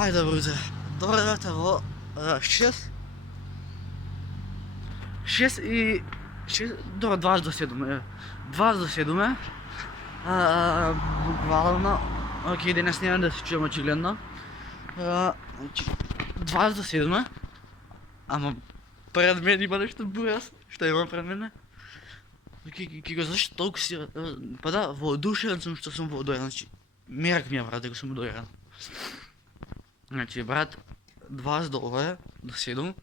Ай, добро утро. Добре, брате, во 6. 6 и 6, добро, 20 до 7 е. 20 до 7 е. Буквално, окей, денес няма да се чуем очигледно. 20 до 7 е. Ама пред мен има нещо буряс. Що има пред мене? Ки защо толкова си... Па да, воодушевен съм, що съм водоеран. Значи, мерак ми е, брат, да го съм водоеран. Значи, брат, 20 долара до 7.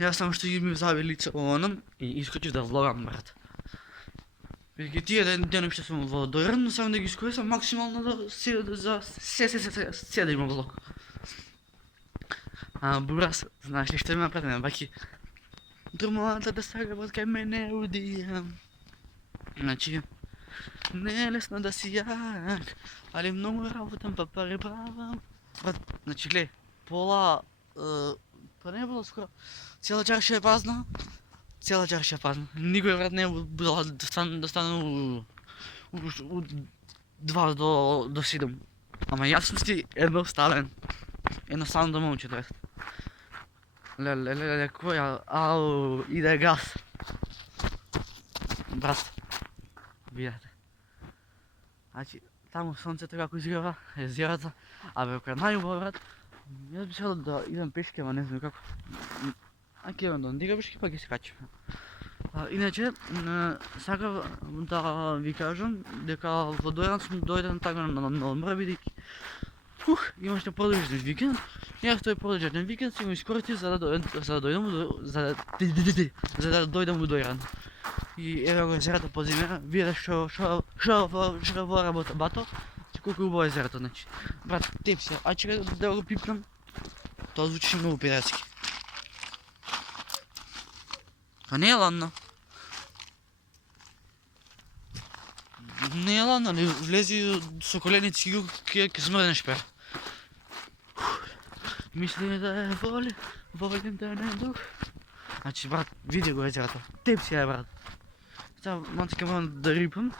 Я само ще ги ми взави лица оном и изкочих да влогам, брат. Вики тия ден ще съм водоеран, но само да ги изкористам максимално за се да има влог. Бурас, знаеш ли, ще ми направим, баки. Друмата да сага, братка, мене удия. Значи, не е лесно да си як, али много работам па пребравам. Брат, значи гледай, пола... па не е било скоро. Цяла чаша е празна. Цяла чаша е празна. Никой, брат, не е била да стане от 2 до 7. Ама ясно си едноставен. Едноставно да мълчи, т.е. Леле, кой е? Ау, иде газ. Брат, видяте. Значи, там слънцето како изгрева, езерата. Абе, ако е най-убаво, брат, аз би сега да идем пешки, ама не знам како. Аки идем да ndига пешки, па ги се качим. Иначе, сакав да ви кажам дека во дојден сум дојден така на одмор, бидејќи имаше продолжен викенд. Јас тој продолжен викенд си го искористив за да дојдам во дојден. И еве го езерото по зиме, виде што во работа бато, колку убаво езерото, значи. Брат, теп се, а чека да го пипнам, тоа звучи многу пиратски. А не е ладно. Не е ладно, не влези со коленици ќе смрднеш пер. Мисли да е волен да не дух. Значи, брат, види го езерото. Теп си е, брат. Сега мацка морам да рипам.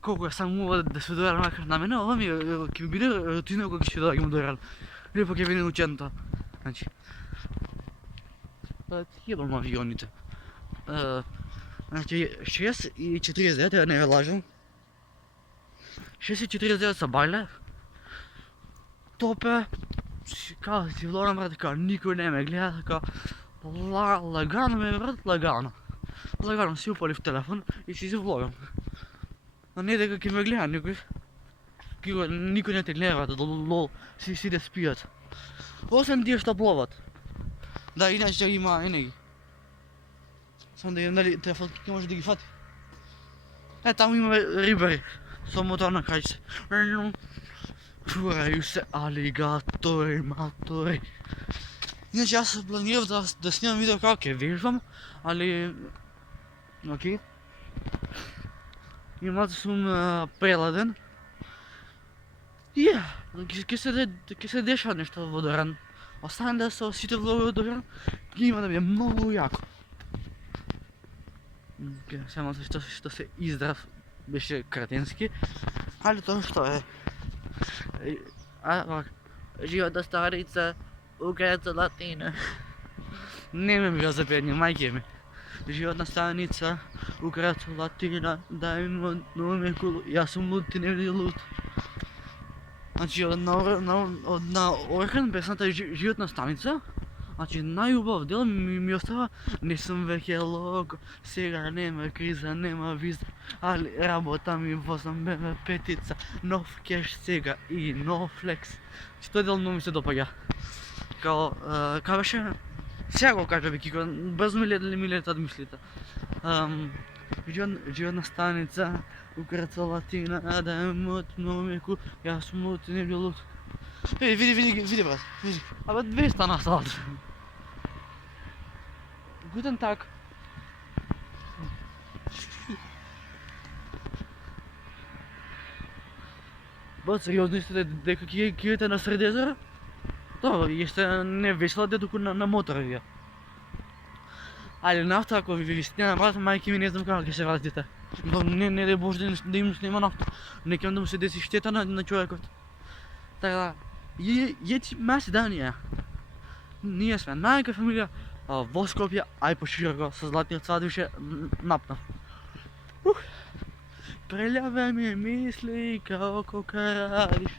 Колко е само да се дојарам макар на мене, ова ми ќе биде рутина кога ќе да ги му дојарам. Или пак ќе биде ученото. Значи, јебам авионите. Значи, 6:49, ја не ја лажам. 6:49 са бајле. Топе. Као си влогам, брат, така никој не ме гледа, така лагано ме, брат, лагано. Лагано си упали в телефон и си влогам. А не дека ќе ме гледа никој. Никој не те гледа, брат, лол, си да спијат. Осем тие што пловат. Да, иначе има енеги. Само да видам дали телефонки ќе може да ги фати. Таму има рибари со моторна кајчица. Чувају се алигатори, матори. Иначе јас планирав да снимам видео како ќе вежбам, али... Окей. И малце сум преладен. И ќе се деша нешто во Водоран. Остане да се сите влогови во Водоран, ќе има да биде многу јако. Само што се издрав беше кратенски, али тоа што е. Живата старица, украца латина. Не ме била запедни, мајке ми. Животна станица, украца латина, дај ми ме кулу, јас сум лут, ти не биде лут. Значи, на Орхан, песната Животна станица, значи најубав дел ми остава, не сум веќе локо, сега нема криза, нема виза, али работа ми возам бебе петица, нов кеш сега и нов флекс. Тој дел многу ми се допаѓа. Као беше, сега го кажа Викико, без ми летат мислите. Животна станица, украца латина, да е мут, многу ми е кул, јас сум лут, не би лут. Види брат, види. Абе, 200 на сат. Guten Tag. Брат, сериозно сте дека ќе идете на сред езера? Добро, и ще не веселате туку на мотора вие. Али нафта, ако ви стигна, брат, мајки ми не знам како ќе се вратите. Но не дай Боже да им снима нафта. Не искам да му се деси щета на човекот. Така да, ети Македонија. Ние сме најка фамилија во Скопје, ај пошироко со златниот сад више напна. Преляве ми мисли како карадиш.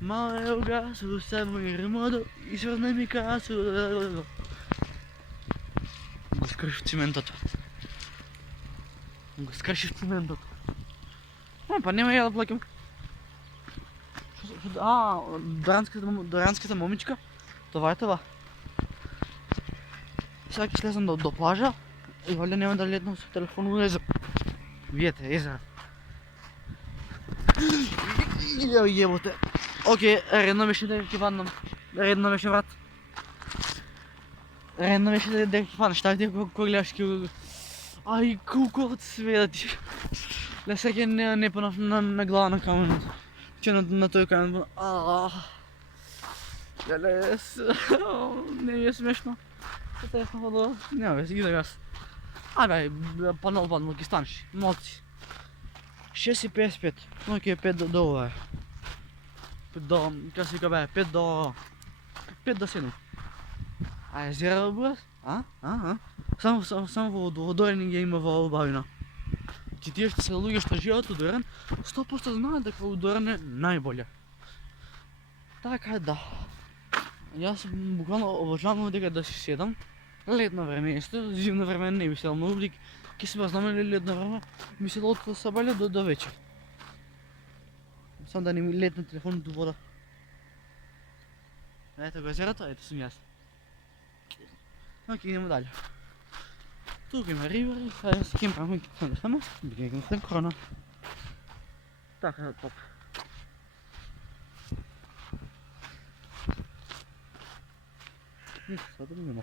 Мале угасу само и ремодо и сврзне ми касу. Го скршив циментот. Па нема ја да плакам. Доранската момичка. Това е това. Сега ќе слезам до плажа и валја нема да летнам со телефон у езеро. Видете, езеро. Ја јеботе. Океј, редно беше да ќе ваднам. Редно беше брат. Редно беше да ќе фанеш. Šta ti ko гледаш ки... Ај, колку од света ти. Ле сега не понав на глава на каменот. Че на тој камен. Леле, не ми е смешно. Тоа е хубаво. Нема вез, иде јас. Ајде, панал ќе станеш. Молци. 6:55. Океј, 5 до ова е. 5 до, како се вика бе, 5 до 7. А езера брат? Само во Дорин ги има во Обавина. Че тие што се луѓе што живеат у Дорин, 100% знаат дека у Дорин е најболе. Така да. Јас буквално обожавам дека да си седам. Летно време исто, зимно време не би седал многу, ќе се знаме летно време, ми се од сабаља до вечер. Само да не ми летне телефонот у вода. Ето го езерото, ето сум јас. Океј, идемо дале. Тука има ривери, сега се кемпам само, бидејќи след корона. Така да топ. Ништо сада нема.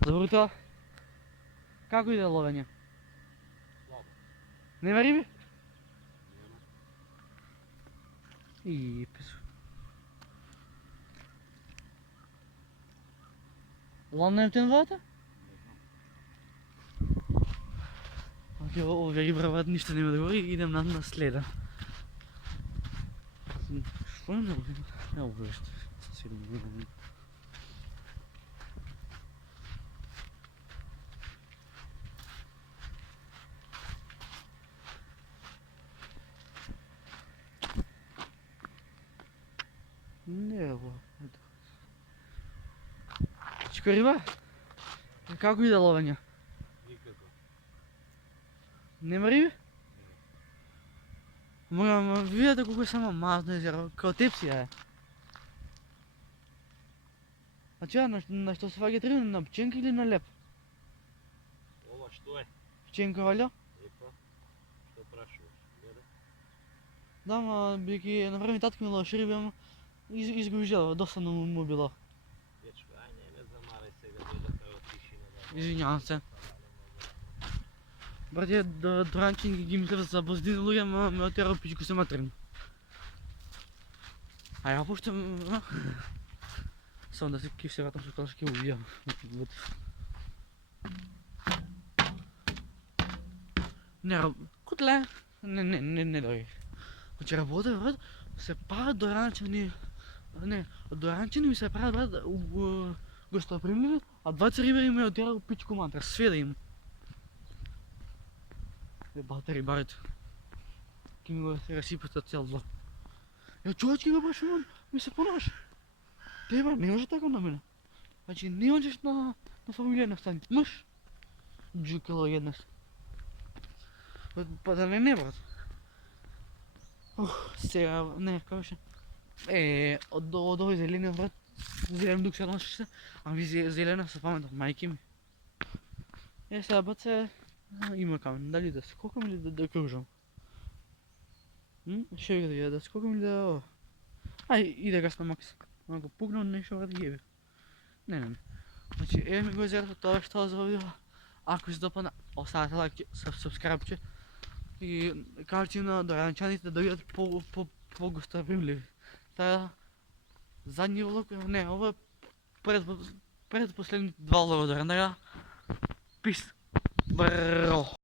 Добро утро. Како иде ловење? Слабо. Нема риби? Нема. И песо. Ладно е тен водата? Океј, овие рибрават ништо нема да говори, идем на следа. Што е много? Ево веште, сосед ми. Не, ево. Чика риба? Како иде ловење? Никако. Нема риби? Ма видете колку е само мазно езеро, као Тепсија е. А чеја, на што се фаќа риба, на пченка или на леп? Ова што е? Пченка валја? Епа, што прашуваш? Гледа? Да, ма бидејќи на време татко ми ловеше риби, ама изгружила, досадно му било. Дечко, ај не ме замарај сега, дојде као тишина да... Извинјавам се. Брате, доранчи ги мислев за боздини луѓе, ама ме отерал пичко се матерно. А ја пошто... Само да се вратам со калаш, ќе убијам. Не, кутле, не дојде. Значи работа, брат, се прават доранчани... Не, доранчани ми се прават, брат, гостопримливи, а 20 рибари ме отерал пичко мантра, све да им. Ебате рибарите. Ки ми го разсипате цел зло. Ја човечки бе баш ми се понаш. Теба, не може така на мене. Значи не можеш на фамилија на стани. Мъж. Джукало еднаш. Па да не брат. Сега, не, како беше? Од овој зелениот брат, зелен дук се носеше се, ами зелена со памет од мајки ми. Сега баце, има камен, дали да скокам или да кружам? Ще ви да скокам или да... Ај, иде гас на макс. Ако пукнам нешто брат ги еби. Не. Значи, еве ми го езерото, тоа што заробила. Ако се допадна, оставете лайк, сабскрайбче. И кажете на доранчаните да дојдат фокус робив. Та задній лук, не, але передпоследні два лодера. Піс. Бро.